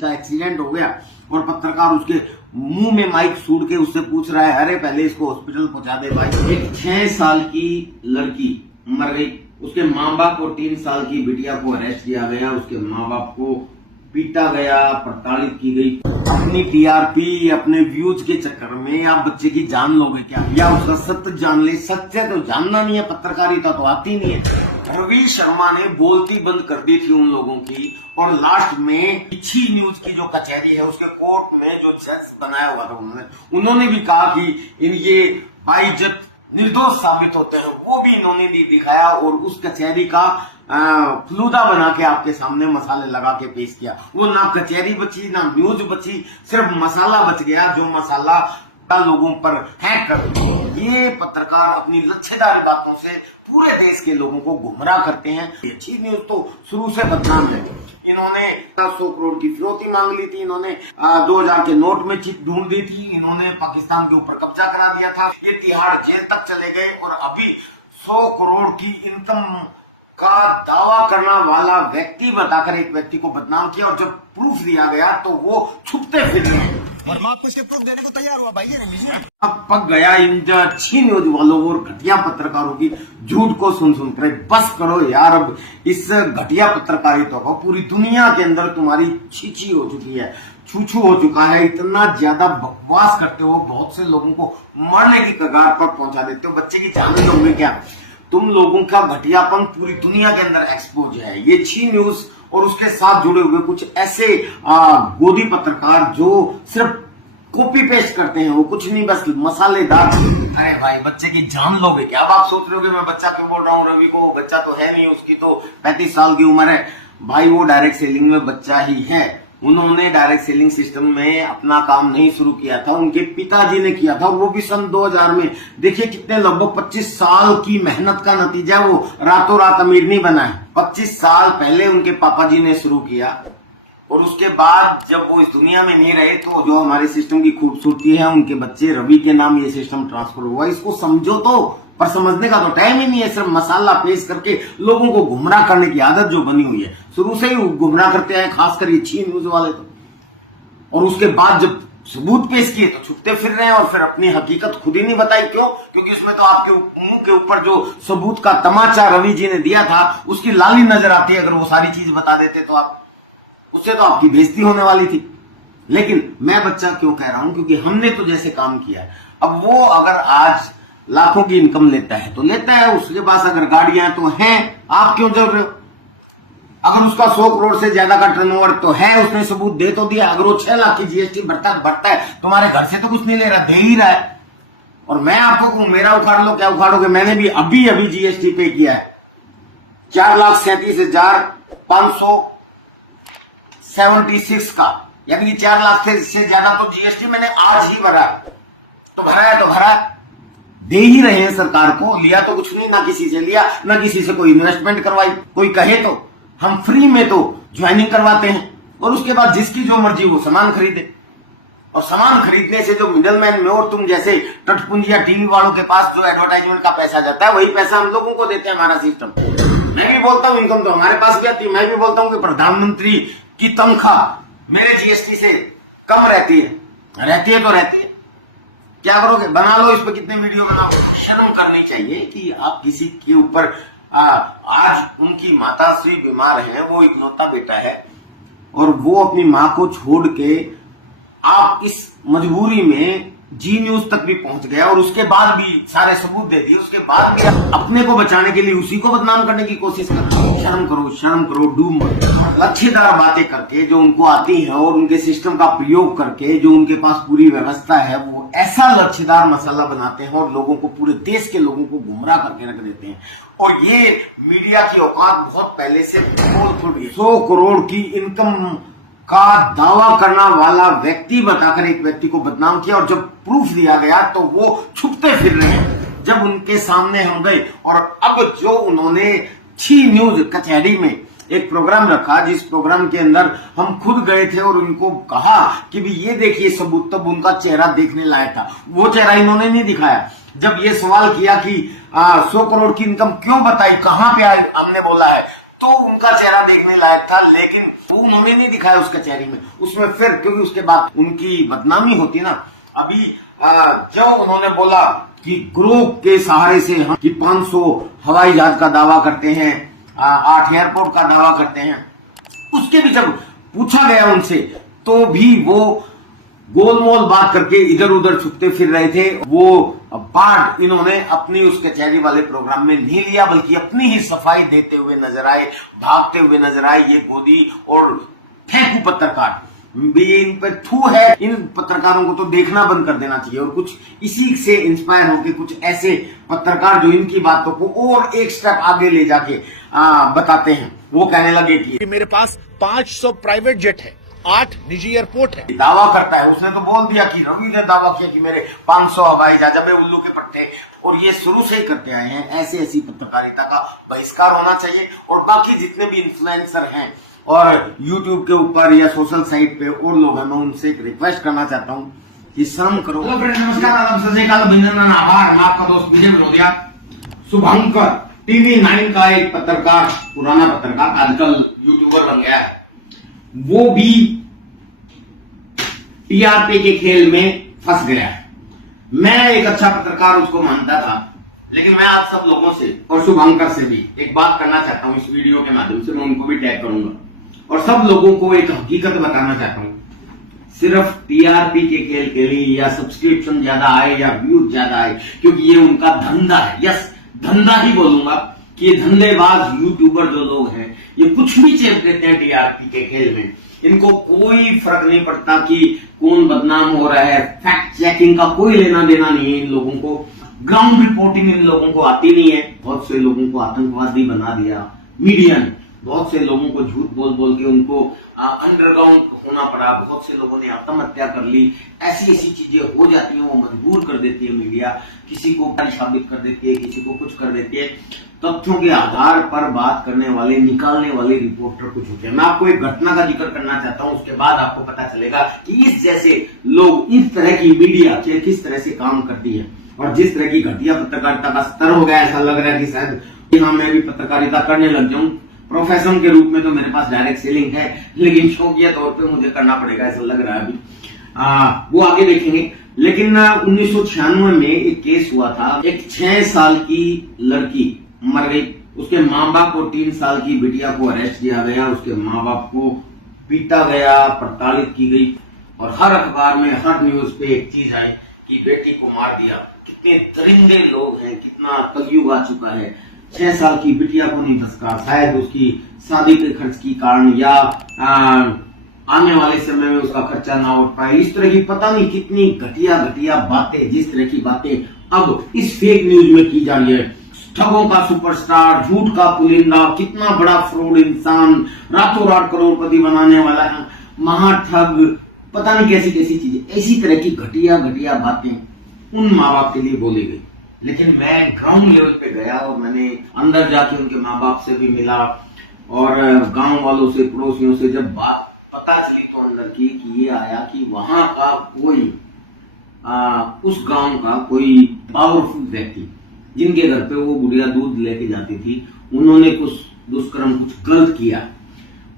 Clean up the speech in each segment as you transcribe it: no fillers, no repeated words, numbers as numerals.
का एक्सीडेंट हो गया और पत्रकार उसके मुंह में माइक सूट के उससे पूछ रहा है, अरे पहले इसको हॉस्पिटल पहुंचा दे भाई। एक 6 साल की लड़की मर गई, उसके माँ बाप और 3 साल की बिटिया को अरेस्ट किया गया, उसके माँ बाप को पीटा गया, प्रताड़ित की गई। अपनी टीआरपी, अपने व्यूज के चक्कर में आप बच्चे की जान लोगे क्या, या उसका सत्य जान ले। सत्य तो जानना नहीं है, पत्रकारिता तो आती नहीं है। रवि शर्मा ने बोलती बंद कर दी थी उन लोगों की, और लास्ट में अच्छी न्यूज की जो कचहरी है उसके कोर्ट में जो जज बनाया हुआ था उन्होंने भी कहा कि इन ये बाइज्जत निर्दोष साबित होते हैं, वो भी इन्होंने दिखाया और उस कचहरी का फलूदा बना के आपके सामने मसाले लगा के पेश किया। वो ना कचहरी बची ना न्यूज बची, सिर्फ मसाला बच गया, जो मसाला लोगों पर हैक कर। ये पत्रकार अपनी लच्छेदार बातों से पूरे देश के लोगों को गुमराह करते हैं। अच्छी न्यूज तो शुरू से बदनाम है। इन्होंने 100 करोड़ की फिरौती मांग ली थी, इन्होंने 2000 के नोट में चिट ढूंढ दी थी, इन्होंने पाकिस्तान के ऊपर कब्जा करा दिया था, ये तिहाड़ जेल तक चले गए, और अभी 100 करोड़ की इनकम का दावा करने वाला व्यक्ति बताकर एक व्यक्ति को बदनाम किया, और जब प्रूफ दिया गया तो वो छुपते फिर गए। और मैं आपको इसके प्रूफ देने को तैयार हुआ भाई। अब पक गया इन अच्छी न्यूज वालों और घटिया पत्रकारों की झूठ को सुन कर। बस करो यार, अब इस घटिया पत्रकारिता को पूरी दुनिया के अंदर तुम्हारी छीछी हो चुकी है, छूछू हो चुका है। इतना ज्यादा बकवास करते हो, बहुत से लोगों को मरने की कगार पर पहुंचा देते हो। बच्चे की जान लोगे क्या? तुम लोगों का घटियापन पूरी दुनिया के अंदर एक्सपोज है। ये छी न्यूज और उसके साथ जुड़े हुए कुछ ऐसे गोदी पत्रकार जो सिर्फ कॉपी पेस्ट करते हैं, वो कुछ नहीं, बस मसालेदार। अरे भाई, बच्चे की जान लोगे क्या? अब आप सोच रहे हो कि मैं बच्चा क्यों बोल रहा हूँ? रवि को बच्चा तो है नहीं, उसकी तो 35 साल की उम्र है। भाई वो डायरेक्ट सेलिंग में बच्चा ही है। उन्होंने डायरेक्ट सेलिंग सिस्टम में अपना काम नहीं शुरू किया था, उनके पिताजी ने किया था, वो भी सन 2000 में। देखिए कितने, लगभग 25 साल की मेहनत का नतीजा, वो रातों रात अमीर नहीं बना है। 25 साल पहले उनके पापा जी ने शुरू किया, और उसके बाद जब वो इस दुनिया में नहीं रहे तो जो हमारे सिस्टम की खूबसूरती है, उनके बच्चे रवि के नाम ये सिस्टम ट्रांसफर हुआ। इसको समझो तो, पर समझने का तो टाइम ही नहीं है। सिर्फ मसाला पेश करके लोगों को गुमराह करने की आदत जो बनी हुई है, शुरू से ही गुमराह करते हैं, खासकर ये छी न्यूज वाले तो। और उसके बाद जब सबूत पेश किए तो छुपते फिर रहे हैं, और फिर अपनी हकीकत खुद ही नहीं बताई। क्यों? क्योंकि उसमें तो आपके मुंह के ऊपर जो सबूत का तमाचा रवि जी ने दिया था, उसकी लाली नजर आती है। अगर वो सारी चीज बता देते तो आप, उससे तो आपकी बेइज्जती होने वाली थी। लेकिन मैं बच्चा क्यों कह रहा हूं? क्योंकि हमने तो जैसे काम किया है। अब वो अगर आज लाखों की इनकम लेता है तो लेता है, उसके पास अगर गाड़ियां तो हैं, आप क्यों जल रहे हो? अगर उसका 100 करोड़ से ज्यादा का टर्नओवर तो है, उसने सबूत दे तो दिया। अगर वो 6 लाख की जीएसटी भरता है, तुम्हारे घर से तो कुछ नहीं ले रहा, दे ही रहा है। और मैं आपको कहूं, मेरा उखाड़ लो, क्या उखाड़ोगे? मैंने भी अभी जीएसटी पे किया है, 4,37,576 का, यानी कि 4 लाख से ज्यादा तो जीएसटी मैंने आज ही भरा। तो भरा है तो भरा, दे ही रहे हैं सरकार को। लिया तो कुछ नहीं, ना किसी से लिया, ना किसी से कोई इन्वेस्टमेंट करवाई। कोई कहे तो हम फ्री में तो ज्वाइनिंग करवाते हैं, और उसके बाद जिसकी जो मर्जी वो सामान खरीदे। और सामान खरीदने से जो मिडलमैन में और तुम जैसे टटपुंजिया टीवी वालों के पास जो एडवर्टाइजमेंट का पैसा जाता है, वही पैसा हम लोगों को देते हैं हमारा सिस्टम। मैं भी बोलता हूं इनकम तो हमारे पास भी आती है। मैं भी बोलता हूं कि प्रधानमंत्री की तनख्वाह मेरे जीएसटी से कम रहती है तो रहती है। क्या करोगे? बना लो, इस पर कितने वीडियो बनाओ। शर्म करनी चाहिए कि आप किसी के ऊपर, आज उनकी माता श्री बीमार है, वो इकलौता बेटा है, और वो अपनी मां को छोड़ के आप इस मजबूरी में जी न्यूज तक भी पहुंच गया, और उसके बाद भी सारे सबूत दे दिए, उसके बाद भी अपने को बचाने के लिए उसी को बदनाम करने की कोशिश कर रहे हो। शर्म करो, डूब मत। लच्छेदार बातें करके जो उनको आती है, और उनके सिस्टम का प्रयोग करके जो उनके पास पूरी व्यवस्था है, वो ऐसा लच्छेदार मसाला बनाते हैं और लोगों को, पूरे देश के लोगों को गुमराह करके रख देते हैं। और ये मीडिया की औकात बहुत पहले से बोल थोड़ी। 100 करोड़ की इनकम का दावा करने वाला व्यक्ति बताकर एक व्यक्ति को बदनाम किया, और जब प्रूफ दिया गया तो वो छुपते फिर रहे हैं। जब उनके सामने हम गए, और अब जो उन्होंने छी न्यूज कचहरी में एक प्रोग्राम रखा, जिस प्रोग्राम के अंदर हम खुद गए थे और उनको कहा कि भी ये देखिए सबूत, तब उनका चेहरा देखने लायक था। वो चेहरा इन्होंने नहीं दिखाया। जब ये सवाल किया कि 100 करोड़ की इनकम क्यों बताई, कहां पे आई, हमने बोला है तो उनका चेहरा देखने लायक था, लेकिन वो उन्होंने नहीं दिखाया उसके चेहरे में, उसमें फिर क्योंकि उसके बाद उनकी बदनामी होती ना। अभी जो उन्होंने बोला कि ग्रुप के सहारे से हम कि 500 हवाई जहाज का दावा करते हैं, 8 एयरपोर्ट का दावा करते हैं, उसके भी जब पूछा गया उनसे तो भी वो गोलमोल बात करके इधर उधर छुपते फिर रहे थे। वो पार्ट इन्होंने अपनी उस कचहरी वाले प्रोग्राम में नहीं लिया, बल्कि अपनी ही सफाई देते हुए नजर आए, भागते हुए नजर आए। ये गोदी और फेंकू पत्रकार भी इन पे थू है। इन पत्रकारों को तो देखना बंद कर देना चाहिए और कुछ इसी से इंस्पायर होकर कुछ ऐसे पत्रकार जो इनकी बातों को और एक स्टेप आगे ले जाके बताते हैं। वो कहने लगे कि मेरे पास 500 प्राइवेट जेट है, 8 निजी एयरपोर्ट है। दावा करता है, उसने तो बोल दिया कि रवि ने दावा किया कि मेरे 500 हवाई जहाज है, उल्लू के पट्टे। और ये शुरू से ही करते आए हैं। ऐसी पत्रकारिता का बहिष्कार होना चाहिए। और बाकी जितने भी इन्फ्लुएंसर हैं और यूट्यूब के ऊपर या सोशल साइट पे और लोग हैं, मैं उनसे एक रिक्वेस्ट करना चाहता हूँ कि शर्म करो। हेलो फ्रेंड्स, नमस्कार, आदाब, सत श्री अकाल, अभिनंदन, आभार। मैं आपका दोस्त विजय विनोदिया। शुभंकर TV9 का एक पत्रकार, पुराना पत्रकार, आजकल यूट्यूबर बन गया है, वो भी टीआरपी के खेल में फंस गया है। मैं एक अच्छा पत्रकार उसको मानता था, लेकिन मैं आप सब लोगों से और शुभंकर से भी एक बात करना चाहता हूं। इस वीडियो के माध्यम से मैं उनको भी टैग करूंगा और सब लोगों को एक हकीकत बताना चाहता हूं। सिर्फ टीआरपी के खेल के लिए या सब्सक्रिप्शन ज्यादा आए या व्यूज ज्यादा आए, क्योंकि ये उनका धंधा है। यस, धंधा ही बोलूंगा कि ये धंधेबाज यूट्यूबर जो लोग हैं, ये कुछ भी चेप देते हैं टीआरपी के खेल में। इनको कोई फर्क नहीं पड़ता कि कौन बदनाम हो रहा है। फैक्ट चेकिंग का कोई लेना देना नहीं है इन लोगों को। ग्राउंड रिपोर्टिंग इन लोगों को आती नहीं है। बहुत से लोगों को आतंकवादी बना दिया मीडिया ने। बहुत से लोगों को झूठ बोल बोल के उनको अंडरग्राउंड होना पड़ा। बहुत से लोगों ने आत्महत्या कर ली। ऐसी चीजें हो जाती हैं, वो मजबूर कर देती है मीडिया। किसी को साबित कर देती है, किसी को कुछ कर देती है। तथ्यों के आधार पर बात करने वाले, निकालने वाले रिपोर्टर कुछ होते हैं। मैं आपको एक घटना का जिक्र करना चाहता हूं, उसके बाद आपको पता चलेगा कि इस जैसे लोग, इस तरह की मीडिया किस तरह से काम करती है और जिस तरह की घटिया पत्रकारिता का स्तर हो गया। ऐसा लग रहा है कि शायद मैं भी पत्रकारिता करने लग जाऊं। प्रोफेशन के रूप में तो मेरे पास डायरेक्ट सेलिंग है, लेकिन शौकिया तौर पे मुझे करना पड़ेगा, ऐसा लग रहा है अभी। वो आगे देखेंगे। लेकिन 1996 में एक केस हुआ था। एक 6 साल की लड़की मर गई। उसके माँ बाप और 3 साल की बिटिया को अरेस्ट किया गया। उसके माँ बाप को पीटा गया, प्रताड़ित की गई और हर अखबार में, हर न्यूज पे एक चीज आई कि बेटी को मार दिया। कितने दरिंदे लोग हैं, कितना कलयुग आ चुका है। 6 साल की बिटिया को नहीं बसका, शायद उसकी शादी के खर्च की कारण या आने वाले समय में उसका खर्चा ना उठ पाए। इस तरह की पता नहीं कितनी घटिया बातें, जिस तरह की बातें अब इस फेक न्यूज में की जा रही है। ठगों का सुपरस्टार, झूठ का पुलिंदा, कितना बड़ा फ्रॉड इंसान, रातों रात करोड़पति बनाने वाला है, महाठग, पता नहीं कैसी चीजें। ऐसी तरह की घटिया बातें उन माँ बाप के लिए बोली गई। लेकिन मैं ग्राउंड लेवल पे गया और मैंने अंदर जाके उनके माँ बाप से भी मिला और गांव वालों से, पड़ोसियों से जब बात पता चली तो अंदर की कि ये आया कि वहां का कोई उस गांव का कोई पावरफुल व्यक्ति, जिनके घर पे वो गुड़िया दूध लेके जाती थी, उन्होंने कुछ दुष्कर्म, कुछ गलत किया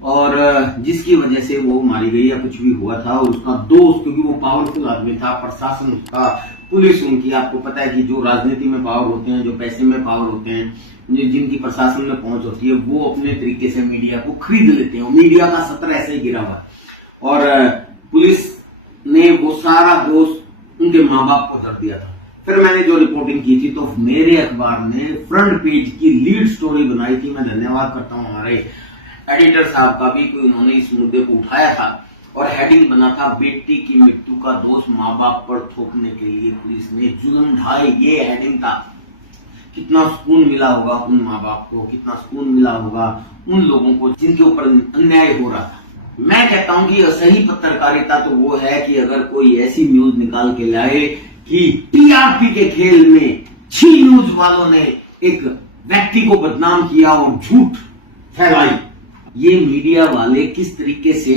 और जिसकी वजह से वो मारी गई या कुछ भी हुआ था। और उसका दोस्त, क्योंकि वो पावरफुल आदमी था, प्रशासन उसका, पुलिस उनकी, आपको पता है कि जो राजनीति में पावर होते हैं, जो पैसे में पावर होते हैं, जिनकी प्रशासन में पहुंच होती है, वो अपने तरीके से मीडिया को खरीद लेते हैं। मीडिया का सत्र ऐसे ही गिरा हुआ और पुलिस ने वो सारा दोष उनके माँ बाप को धर दिया था। फिर मैंने जो रिपोर्टिंग की थी तो मेरे अखबार ने फ्रंट पेज की लीड स्टोरी बनाई थी। मैं धन्यवाद करता हूँ हमारे एडिटर साहब का भी, कि उन्होंने इस मुद्दे को उठाया था और हेडिंग बना था, बेटी की मृत्यु का दोष माँ बाप पर थोपने के लिए पुलिस ने जुल्म ढाए। ये हेडिंग था। कितना सुकून मिला होगा उन माँ बाप को, कितना सुकून मिला होगा उन लोगों को जिनके ऊपर अन्याय हो रहा था। मैं कहता हूं कि सही पत्रकारिता तो वो है कि अगर कोई ऐसी न्यूज निकाल के लाए कि टीआरपी के खेल में 6 न्यूज वालों ने एक व्यक्ति को बदनाम किया और झूठ फैलाई। ये मीडिया वाले किस तरीके से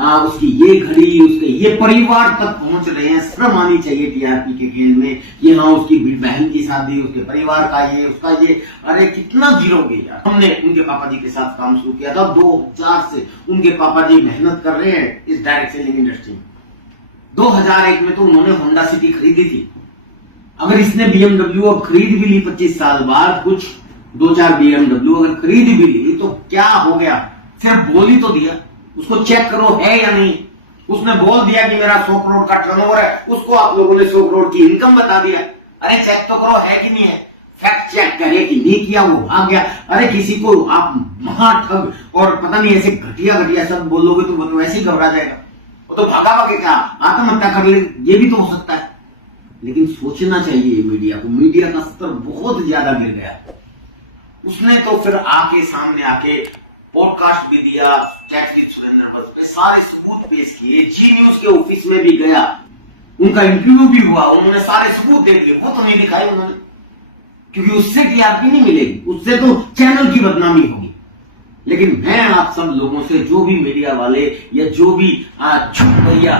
उसकी ये घड़ी, उसके ये परिवार तक पहुंच रहे हैं। शर्म आनी चाहिए टीआरपी के गेम में कि हाँ उसकी बहन की शादी, उसके परिवार का ये, उसका ये। अरे कितना गिरोगे यार। हमने उनके पापा जी के साथ काम शुरू किया था 2000 से। उनके पापा जी मेहनत कर रहे हैं इस डायरेक्ट सेलिंग इंडस्ट्री में। 2001 में तो उन्होंने होंडा सिटी खरीदी थी। अगर इसने BMW अब खरीद भी ली 25 साल बाद, कुछ 2-4 BMW अगर खरीद भी ली तो क्या हो गया? सिर्फ बोल ही तो दिया। उसको चेक करो है या नहीं। उसने बोल दिया कि मेरा 100 करोड़ का टर्नओवर है, उसको आप लोगों ने 100 करोड़ की इनकम बता दिया। अरे चेक तो करो है कि नहीं है। फैक्ट चेक करे कि नहीं किया, वो भाग गया। अरे किसी को आप महाठग और पता नहीं ऐसे घटिया सब बोलोगे तो वो तो ऐसे ही घबरा जाएगा। वो तो भागा भागे क्या आत्महत्या कर ले, ये भी तो हो सकता है। लेकिन सोचना चाहिए मीडिया को। मीडिया का स्तर बहुत ज्यादा गिर गया। उसने तो फिर आके सामने आके पॉडकास्ट भी दिया, टैक्स विद सुरेंद्र बस पे सारे सबूत पेश किए। जी न्यूज के ऑफिस में भी गया, उनका इंटरव्यू भी हुआ, उन्होंने सारे सबूत दे दिए। वो तो नहीं दिखाए उन्होंने, क्योंकि उससे टीआरपी नहीं मिलेगी, उससे तो चैनल की बदनामी होगी। लेकिन मैं आप सब लोगों से, जो भी मीडिया वाले या जो भी झूठ भैया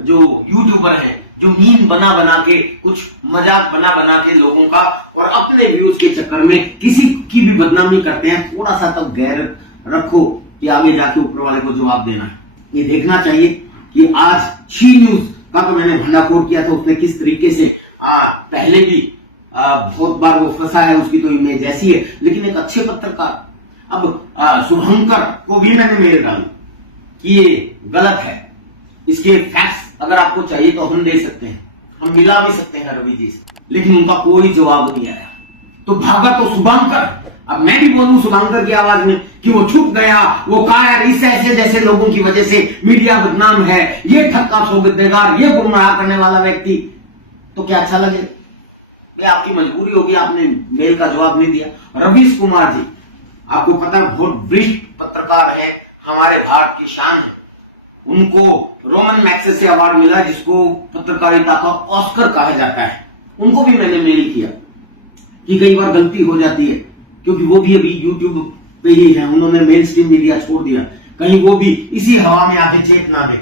जो यूट्यूबर है, जो मीम बना के, कुछ मजाक बना के लोगों का और अपने व्यूज के चक्कर में किसी की भी बदनामी करते हैं, थोड़ा सा तो गैरत रखो कि आगे जाके ऊपर वाले को जवाब देना है। ये देखना चाहिए कि आज शी न्यूज का तो मैंने भंडाफोड़ किया था, उसने किस तरीके से पहले भी बहुत बार वो फंसा है, उसकी तो इमेज ऐसी है। लेकिन एक अच्छे पत्रकार, अब शुभंकर को भी मैंने मेल डाली कि ये गलत है, इसके फैक्ट्स अगर आपको चाहिए तो हम दे सकते हैं, हम मिला भी सकते हैं रवि जी से। लेकिन उनका कोई जवाब नहीं आया, तो भागा तो शुभंकर। अब मैं भी बोलूं शुभंकर की आवाज में कि वो छुप गया, वो कायर, इस ऐसे जैसे लोगों की वजह से मीडिया बदनाम है, ये ठक्का सौगंधगार, ये गुमराह करने वाला व्यक्ति, तो क्या अच्छा लगे? आपकी मजबूरी होगी, आपने मेल का जवाब नहीं दिया। रवीश कुमार जी, आपको पता है बहुत वरिष्ठ पत्रकार है, हमारे भारत की शान है। उनको रोमन मैग्सेसे अवार्ड मिला, जिसको पत्रकारिता का ऑस्कर कहा जाता है। उनको भी मैंने मेल किया कि कई बार गलती हो जाती है, क्योंकि वो भी अभी यूट्यूब पे ही है, उन्होंने मेन स्ट्रीम मीडिया छोड़ दिया, कहीं वो भी इसी हवा में आके चेत ना दे।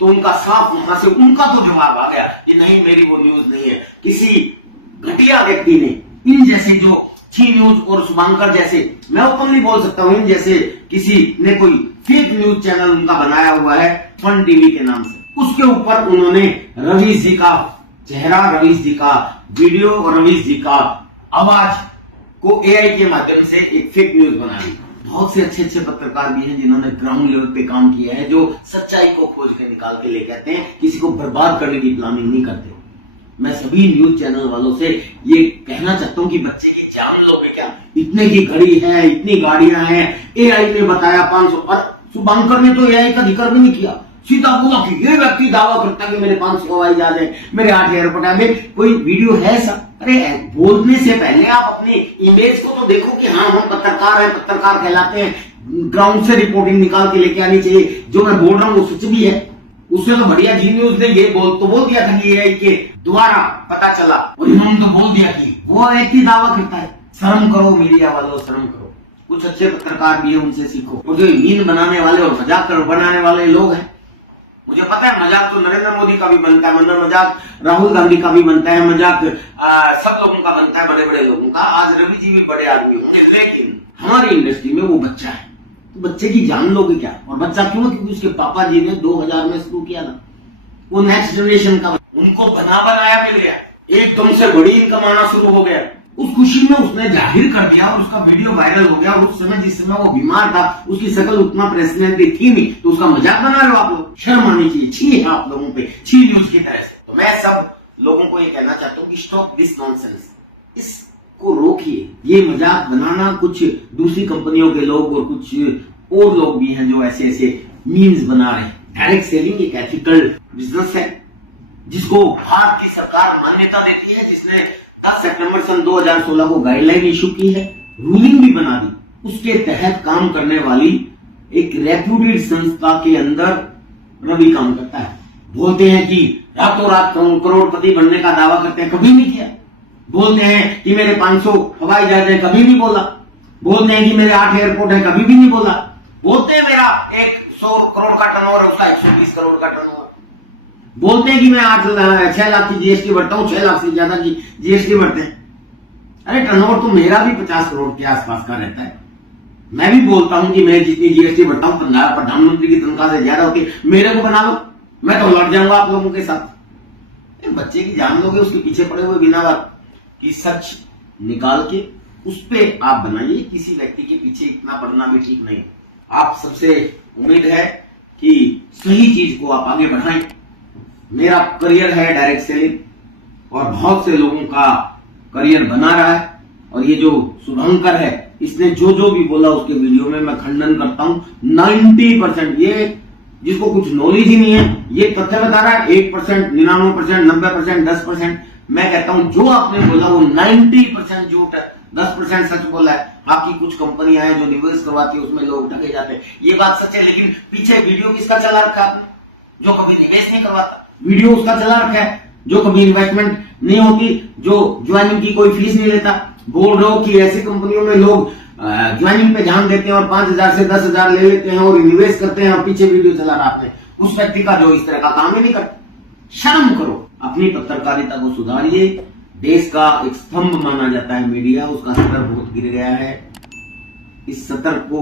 तो उनका साफ वहां से उनका तो जवाब आ गया कि नहीं, मेरी वो न्यूज नहीं है। किसी घटिया व्यक्ति ने, इन जैसे जो ची न्यूज और शुभंकर जैसे, मैं ओपनली बोल सकता हूं, इन जैसे किसी ने कोई फेक न्यूज चैनल उनका बनाया हुआ है फन टीवी के नाम से, उसके ऊपर उन्होंने रवीश जी का चेहरा, रवीश जी का वीडियो और रवीश जी का आवाज को एआई के माध्यम से एक फेक न्यूज बना दी। बहुत से अच्छे अच्छे पत्रकार भी हैं जिन्होंने ग्राउंड लेवल पे काम किया है, जो सच्चाई को खोज के निकाल के लेके आते हैं, किसी को बर्बाद करने की प्लानिंग नहीं करते। मैं सभी न्यूज चैनल वालों से ये कहना चाहता हूं कि बच्चे की जान लोगे क्या? इतने की घड़ी है, इतनी गाड़ियां हैं, एआई ने बताया 500, और शुभंकर ने तो एआई का जिक्र भी नहीं किया, सीधा बोला कि ये व्यक्ति दावा करता है कि मेरे 500 हवाई जहाज है, मेरे 8 एयरपोर्ट है। में कोई वीडियो है ऐसा? अरे बोलने से पहले आप अपनी इमेज को तो देखो कि हाँ हम पत्रकार हैं, पत्रकार कहलाते हैं, ग्राउंड से रिपोर्टिंग निकाल के लेके आनी चाहिए। जो मैं बोल रहा हूँ वो सच भी है। उससे तो बढ़िया जी न्यूज ने ये बोल दिया था कि एआई के द्वारा पता चला, और इन्होंने तो बोल दिया कि वो व्यक्ति दावा करता है। शर्म करो मीडिया वालों, शर्म करो। कुछ अच्छे पत्रकार भी है, उनसे सीखो। और जो मीम बनाने वाले और मजाक बनाने वाले लोग हैं, मुझे पता है मजाक तो नरेंद्र मोदी का भी बनता है, मजाक राहुल गांधी का भी बनता है, मजाक सब लोगों का बनता है, बड़े बड़े लोगों का। आज रवि जी भी बड़े आदमी होंगे, लेकिन हमारी इंडस्ट्री में वो बच्चा है, तो बच्चे की जान लोगे क्या? और बच्चा क्यों? क्योंकि उसके पापा जी ने 2000 में शुरू किया था, वो नेक्स्ट जनरेशन का, उनको बनाया मिल गया, एकदम से बड़ी इनकम आना शुरू हो गया। उस खुशी में उसने जाहिर कर दिया और उसका वीडियो वायरल हो गया। और उस समय जिस समय वो बीमार था, उसकी शक्ल उतना प्रेसिडेंट थी नहीं, तो उसका मजाक बना रहे हो आप लोग। शर्म आनी चाहिए, छी है आप लोगों पे, छी न्यूज की तरह से। तो मैं सब लोगों को ये कहना चाहता हूँ कि स्टॉप दिस नॉनसेंस, इसको रोकिए। ये मजाक बनाना कुछ दूसरी कंपनियों के लोग और कुछ और लोग भी हैं जो ऐसे ऐसे मीम्स बना रहे हैं। डायरेक्ट सेलिंग एक एथिकल बिजनेस है, जिसको भारत की सरकार मान्यता देती है, जिसने 10 सितंबर सन 2016 को गाइडलाइन इशू की है, रूलिंग भी बना दी। उसके तहत काम करने वाली एक रेप्यूटेड संस्था के अंदर रवि काम करता है। बोलते हैं कि रातों रात करोड़पति बनने का दावा करते हैं, कभी नहीं किया। बोलते हैं कि मेरे 500 हवाई जहाज है, कभी नहीं बोला। बोलते हैं कि मेरे 8 एयरपोर्ट है, कभी भी नहीं बोला। बोलते हैं मेरा एक 100 करोड़ का टर्नओवर है, उसका 120 करोड़ का टर्नओवर। बोलते हैं कि मैं 6 लाख की जीएसटी भरता हूँ, 6 लाख से ज्यादा की जीएसटी भरते हैं। अरे टर्नओवर तो मेरा भी 50 करोड़ के आसपास का रहता है। मैं भी बोलता हूं कि मैं जितनी जीएसटी भरता हूं प्रधानमंत्री की तनख्वाह से ज्यादा होती है, मेरे को बना लो, मैं तो लड़ जाऊंगा आप लोगों के साथ। बच्चे की जान लोगे उसके पीछे पड़े हुए बिना बात की, सच निकाल के उस पे आप बनाइए। किसी व्यक्ति के पीछे इतना पड़ना भी ठीक नहीं। आप सबसे उम्मीद है कि सही चीज को आप आगे बढ़ाएं। मेरा करियर है डायरेक्ट सेलिंग और बहुत से लोगों का करियर बना रहा है। और ये जो शुभंकर है, इसने जो जो भी बोला उसके वीडियो में मैं खंडन करता हूं। 90% ये जिसको कुछ नॉलेज ही नहीं है ये तथ्य बता रहा है। 1%, 99%, 90%, 10%। मैं कहता हूं जो आपने बोला वो 90% झूठ है, 10% सच बोला है। बाकी कुछ कंपनियां हैं जो निवेश करवाती है, उसमें लोग ठगे जाते हैं, ये बात सच है। लेकिन पीछे वीडियो किसका चला रखा है आपने? जो कभी निवेश नहीं करवाता, वीडियो उसका चला रखा है। जो कभी इन्वेस्टमेंट नहीं होती, जो ज्वाइनिंग की कोई फीस नहीं लेता। बोल रहे हो कि ऐसी कंपनियों में लोग ज्वाइनिंग पे ध्यान देते हैं और 5,000 से 10,000 ले लेते हैं और निवेश करते हैं, और पीछे वीडियो चला रहा आपने उस व्यक्ति का जो इस तरह का काम ही नहीं करता। शर्म करो, अपनी पत्रकारिता को सुधारिए। देश का एक स्तंभ माना जाता है मीडिया, उसका स्तर बहुत गिर गया है। इस स्तर को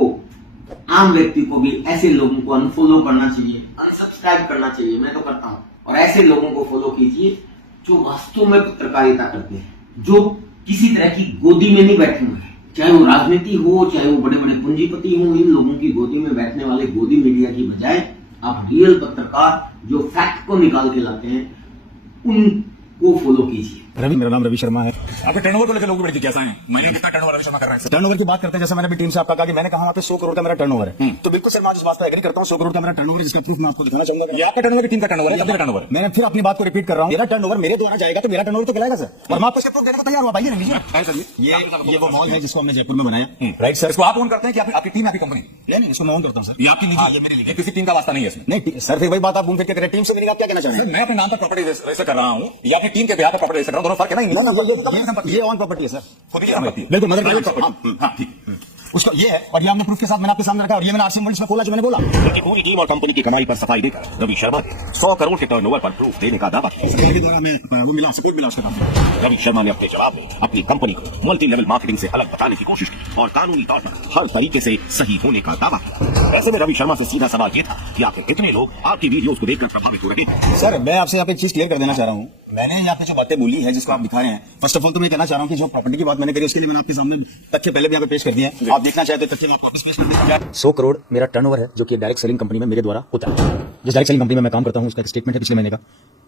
आम व्यक्ति को भी ऐसे लोगों को अनफॉलो करना चाहिए, अनसब्सक्राइब करना चाहिए। मैं तो करता हूं। और ऐसे लोगों को फॉलो कीजिए जो वास्तव में पत्रकारिता करते हैं, जो किसी तरह की गोदी में नहीं बैठे हुए हैं। चाहे वो राजनीति हो, चाहे वो बड़े बड़े पूंजीपति हो, इन लोगों की गोदी में बैठने वाले गोदी मीडिया की बजाय आप रियल पत्रकार जो फैक्ट को निकाल के लाते हैं उनको फॉलो कीजिए। रवि, मेरा नाम रवि शर्मा है। आपके टर्नओवर को लेकर लोग बड़ी जिज्ञासा है, महीने कितना टर्नओवर रवि शर्मा कर रहे हैं? टर्नओवर की बात करते हैं, जैसे मैंने भी टीम से आपका कहा कि मैंने कहा वहाँ पे 100 करोड़ का मेरा टर्नओवर है, तो बिल्कुल सर मैं आज इस बात पर एग्री करता हूँ। 100 करोड़ का मेरा टर्नओवर है, जिसका प्रूफ मैं आपको दिखाना चाहूंगा। ये आपका टर्नओवर, टीम का टर्नओवर है, कितना टर्नओवर? मैंने फिर अपनी बात को रिपीट कर रहा हूँ, मेरा टर्नओवर मेरे द्वारा जाएगा तो मेरा टर्नओवर तो कहलाएगा सर, और मैं आपको इसका प्रूफ देने को तैयार हूँ। आइए लीजिए। सर ये वो मॉल है जिसको हमने जयपुर में बनाया, राइट सर। इसको आप ओन करते हैं कि आपकी टीम, आपकी कंपनी? नहीं, इसको मैं ऑन करता हूँ सर। ये आपकी निजी, ये मेरी निजी, किसी टीम का वास्ता नहीं है इसमें। नहीं सर, फिर वही बात आप घूम फिर के करें। टीम से मेरी आप क्या कहना चाह रहे हैं? मैं अपने नाम पर प्रॉपर्टी रजिस्टर कर रहा हूँ या अपनी टीम के बिहार पर प्रॉपर्टी रजिस्टर कर रहा हूँ, दोनों फर्क है ना? ये ऑन प्रॉपर्टी है सर, खुद ही संपत्ति है। बिल्कुल, प्राइवेट मतलब प्रॉपर्टी। हाँ ठीक। उसको ये है, और ये हमने प्रूफ के साथ मैंने आपके सामने रखा, और ये मैंने आरसी मंडल में खोला जो मैंने बोला। क्योंकि पूरी टीम और कंपनी की कमाई पर सफाई देकर रवि शर्मा ने 100 करोड़ के टर्नओवर पर प्रूफ देने का दावा किया। सरकार के द्वारा मैं वो मिला, सपोर्ट मिला उसके साथ। रवि शर्मा ने अपने जवाब में अपनी कंपनी को मल्टी लेवल मार्केटिंग से अलग बताने की कोशिश की और कानूनी तौर पर हर तरीके से सही होने का दावा किया। ऐसे में रवि शर्मा से सीधा सवाल ये था कि आखिर कितने लोग आपकी वीडियोस को देखकर प्रभावित हो रहे हैं? सर, मैं आपसे यहाँ पे एक चीज क्लियर कर देना चाह रहा हूँ। मैंने यहाँ पे जो बातें बोली है, जिसको आप दिखा रहे हैं, फर्स्ट ऑफ ऑल तो मैं कहना चाह रहा हूँ कि जो प्रॉपर्टी की बात मैंने करी उसके लिए मैंने आपके सामने तथ्य पहले भी यहाँ पे पेश कर दिया है। आप देखना चाहते तो तथ्य मैं आपको वापस पेश कर देता हूं। 100 करोड़ मेरा टर्नओवर है, जो कि डायरेक्ट सेलिंग कंपनी में मेरे द्वारा होता है। जिस डायरेक्ट सेलिंग कंपनी में मैं काम करता हूँ, उसका एक स्टेटमेंट है पिछले महीने का,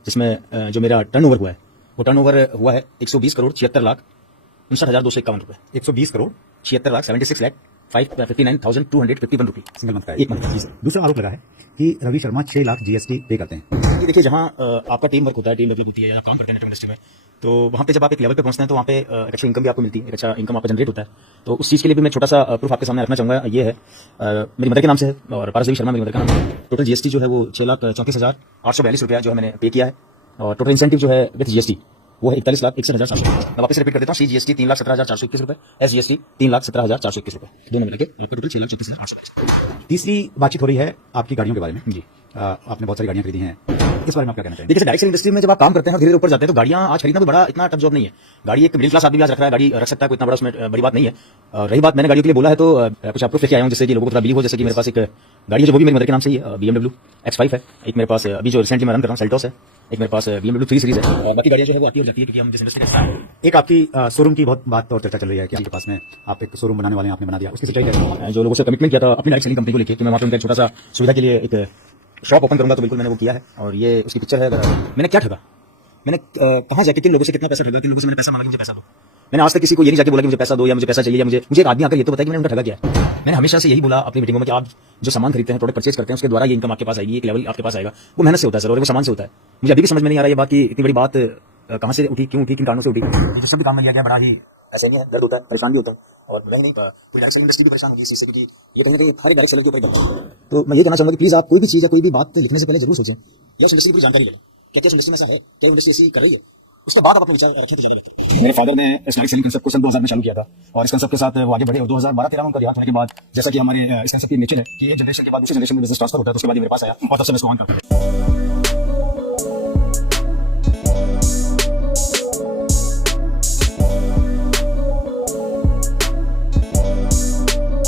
जिसमें जो मेरा टर्नओवर हुआ है, वो टर्नओवर हुआ है 120 करोड़ 76 लाख 59,251 रुपए। 120 करोड़ 76 लाख 76 लाख 59,251 रुपए सिंगल मंथ का एक मंथ का। दूसरा आरोप लगा है कि रवि शर्मा 6 लाख जीएसटी पे करते हैं। ये देखिए, जहाँ आपका टीम वर्क होता है, टीम डेवलप होती है, आप काम करते हैं नेटवर्क इंडस्ट्री में, तो वहाँ पे जब आप एक लेवल पे पहुंचते हैं तो वहाँ पे एक अच्छा इनकम भी आपको मिलती है, एक अच्छा इनकम आपका जनरेट होता है। तो उस चीज़ के लिए भी मैं छोटा सा प्रूफ आपके सामने रखना चाहूँगा। ये है मेरी मदर के नाम से है और पारस देवी शर्मा मेरी मदर का नाम है। टोटल जीएसटी जो है वो 6,34,842 रुपया जो है मैंने पे किया है, और टोटल इंसेंटिव जो है विद जीएसटी वो है 41,61,400। मैं वापस रिपीट कर देता हूँ। CGST 3,17,421 रुपए, SGST 3,17,421 रुपए, दोनों मिलकर टोटल 6,34,822। तीसरी बातचीत हो रही है आपकी गाड़ियों के बारे में। जी, आपने बहुत सारी गाड़ियां खरीदी हैं, इस बारे में आप क्या कहना चाहेंगे? देखिए, डायरेक्ट सेलिंग इंडस्ट्री में जब आप काम करते हैं और धीरे ऊपर जाते हैं तो गाड़ियां आज खरीदना भी बड़ा इतना टफ जॉब नहीं है। गाड़ी एक मिडिल क्लास आदमी भी आज रख रहा है, गाड़ी रख सकता है, कोई इतना बड़ा उसमें बड़ी बात नहीं है। रही बात मैंने गाड़ियों के लिए बोला है तो कुछ आपको लेके आया हूँ जिससे कि लोगों को थोड़ा बिलीव हो। जैसे कि मेरे पास एक गाड़ी है जो वो भी मेरी मदर के नाम से ही है, BMW X5 है। एक मेरे पास अभी जो रिसेंटली मैं रन कर रहा हूँ सेल्टोस है। एक मेरे पास BMW 3 सीरीज है, और बाकी गाड़ियां जो है वो आती हो जाती है क्योंकि हम जिस इंडस्ट्री में। एक आपकी शोरूम की बहुत बात और चर्चा चल रही है कि आपके पास में आप एक शोरूम बनाने वाले हैं, आपने बना दिया, उसकी सच्चाई क्या है? जो लोगों से कमिटमेंट किया था अपनी डायरेक्ट सेलिंग कंपनी को लेकर कि मैं वहाँ पे उनका छोटा सा सुविधा के लिए एक शॉप ओपन करूंगा, तो बिल्कुल मैंने वो किया है। और ये उसकी पिक्चर है। मैंने क्या ठगा, मैंने कहाँ जाके किन लोगों से कितना पैसा ठगा, किन लोगों से मैंने पैसा मांगा कि मुझे पैसा दो। मैंने आज तक किसी को ये नहीं जाके बोला कि मुझे पैसा दो या मुझे पैसा चाहिए या मुझे एक आदमी आकर ये तो बताया कि मैंने उनका ठगा किया है। मैंने हमेशा से यही बोला अपनी मीटिंगों में कि आप जो सामान खरीदते हैं, प्रोडक्ट परचेज करते हैं, उसके द्वारा ये इनकम आपके पास आएगी, एक लेवल आपके पास आएगा, वो मेहनत से होता है सर, और वो सामान से होता है। मुझे अभी भी समझ में नहीं आ रहा ये बात कि इतनी बड़ी बात कहाँ से उठी, क्यों उठी, किन कारणों से उठी। जिस भी काम में लिया गया बड़ा ही ऐसे नहीं है, दर्द होता है, परेशान भी होता है, और मैं नहीं पूरी डायरेक्ट इंडस्ट्री भी परेशान होगी इस चीज़ से, क्योंकि ये कहीं ना कहीं हर डायरेक्ट सेलर के ऊपर गलत। तो मैं ये कहना चाहूँगा कि प्लीज़ आप कोई भी चीज़ या कोई भी बात लिखने से पहले जरूर सोचें या उस इंडस्ट्री की जानकारी लें। क्या इस इंडस्ट्री में ऐसा है, क्या इंडस्ट्री ऐसी कर रही है, उसके बाद आप अपने विचार रखिए दीजिए। मेरे फादर ने इस डायरेक्ट सेलिंग कंसेप्ट को सन 2000 में चालू किया था और इस कंसेप्ट के साथ वो आगे बढ़े और 2012-13 में उनका देहांत होने के बाद जैसा कि हमारे इस कंसेप्ट की नेचर है कि एक जनरेशन के बाद दूसरी जनरेशन में बिजनेस ट्रांसफर होता है, तो उसके बाद ये मेरे पास आया और तब से मैं इसको ऑन करता हूं।